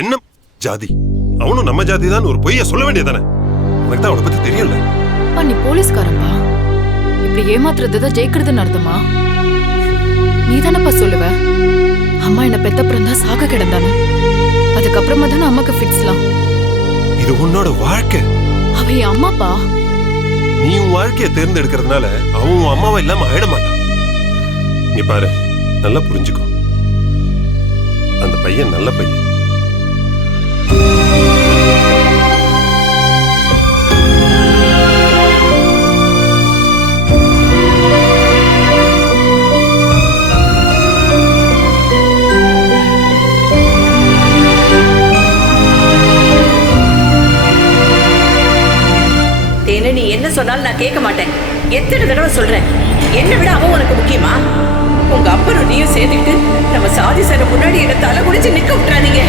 என்ன ஜாதி? அவனும் நம்ம ஜாதி தான் ஒரு பொய்ய சொல்ல வேண்டியதானே? உனக்கு தான் அவனை பத்தி தெரியல. நீ போலீஸ்காரன்பா, இப்படி ஏமாத்துறதுதான் ஜெயிக்கிறதுன்னு அர்த்தமா? நீ தானப்பா சொல்லுவ அம்மா என்ன பெத்தப்புறம் தான் சாக கிடந்தானு. அதுக்கப்புறமா தானே அம்மாக்கு ஃபிட்ஸ்லாம். இது உன்னோட வாழ்க்கை. அவ என் அம்மாப்பா. நீ உன் வாழ்க்கையை தேர்ந்தெடுக்கிறதுனால அவன் உன் அம்மாவை இல்லாம ஆயிட மாட்டான். நீ பாரு, நல்லா புரிஞ்சுக்கோ. அந்த பையன் நல்ல பையன். நீ என்ன சொன்னாலும் நான் கேட்க மாட்டேன். எத்தனை தடவை சொல்றேன், என்னை விட அவன் உனக்கு முக்கியமா? உங்க அப்பனும் நீயும் சேர்த்துக்கிட்டு நம்ம சாதி சார முன்னாடி என்ன தலை குடிச்சு நிக்க விட்டுறாதீங்க.